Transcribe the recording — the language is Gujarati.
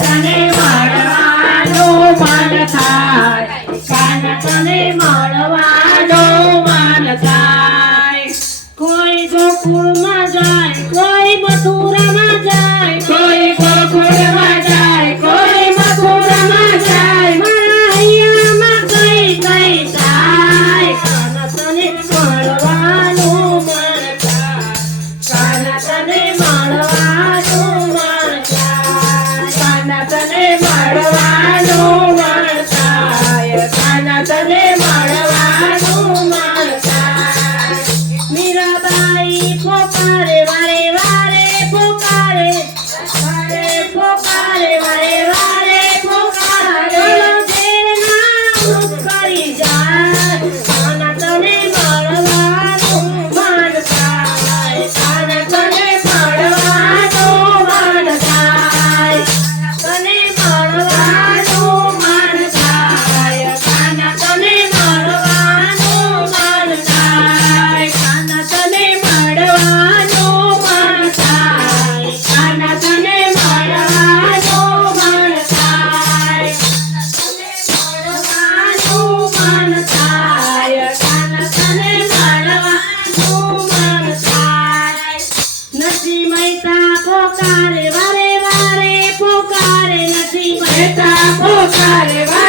તને મળવાનું મન થાય, કાના તને મળવાનું મન થાય. કોઈ ગોકુળમાં જાય, કોઈ મથુરામાં જાય, કોઈ ગોકુળમાં જાય, કોઈ મથુરામાં જાય, મારા હૈયામાં કઈ કઈ જાય. કાના તને મળવાનું મન થાય, કાના તને મળવાનું મન થાય, કાના તને મળવાનું મન થાય, કાના તને મળવાનું મન થાય. મીરાબાઈ પોકારે વારે વારે પોકારે, વારે પોકારે વારે વારે પોકારે, જેના કરી જાય. કાના તને મળવાનું મન થાય, કાના તને મળવાનું મન થાય, તને મળવાનું મન થાય, કાના તને મળવાનું મન થાય, કાના તને મળવાનું મન થાય, કાના તને મળવાનું મન થાય, મળવાનું મન થાય, કાના તને મળવાનું મન થાય. નથી મૈતા પોકારે વારે વારે પોકારે, નથી મૈતા પોકારે વારે